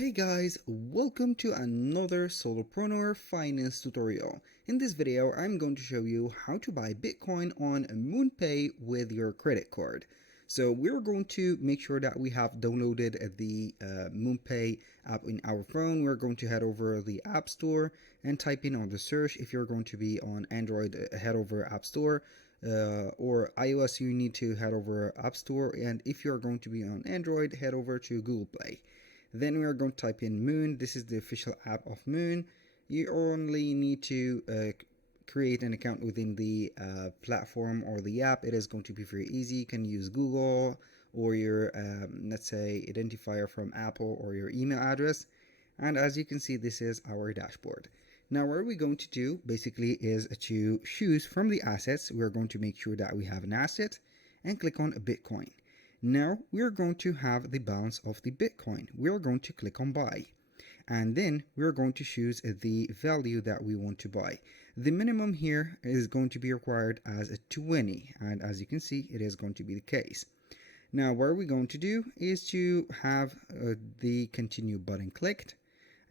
Hey guys, welcome to another solopreneur finance tutorial. In this video, I'm going to show you how to buy Bitcoin on MoonPay with your credit card. So we're going to make sure that we have downloaded the MoonPay app in our phone. We're going to head over the App Store and type in on the search. If you're going to be on Android, head over App Store. Or iOS, you need to head over App Store. And if you're going to be on Android, head over to Google Play. Then we are going to type in Moon. This is the official app of Moon. You only need to create an account within the platform or the app. It is going to be very easy. You can use Google or your, let's say, identifier from Apple or your email address. And as you can see, this is our dashboard. Now, what we're going to do basically is to choose from the assets. We're going to make sure that we have an asset and click on Bitcoin. Now we're going to have the balance of the Bitcoin. We're going to click on buy. And then we're going to choose the value that we want to buy. The minimum here is going to be required as a 20. And as you can see, it is going to be the case. Now what we're going to do is to have the continue button clicked.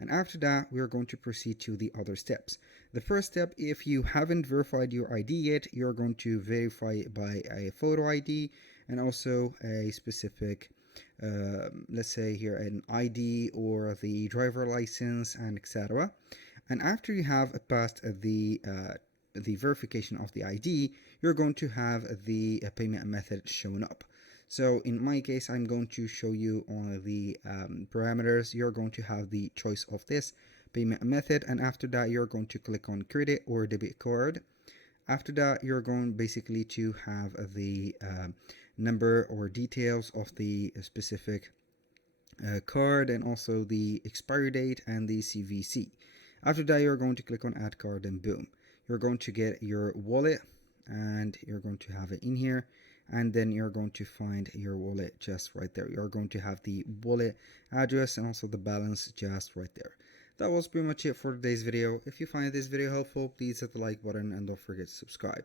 And after that, we're going to proceed to the other steps. The first step, if you haven't verified your ID yet, you're going to verify it by a photo ID and also a specific, let's say here, an ID or the driver license and etc. And after you have passed the verification of the ID, you're going to have the payment method shown up. So in my case, I'm going to show you on the parameters. You're going to have the choice of this payment method, and after that you're going to click on credit or debit card. After that, you're going basically to have the number or details of the specific card and also the expiry date and the CVC. After that, you're going to click on add card and boom, you're going to get your wallet and you're going to have it in here. And then you're going to find your wallet just right there. You're going to have the wallet address and also the balance just right there. That was pretty much it for today's video. If you find this video helpful, please hit the like button and don't forget to subscribe.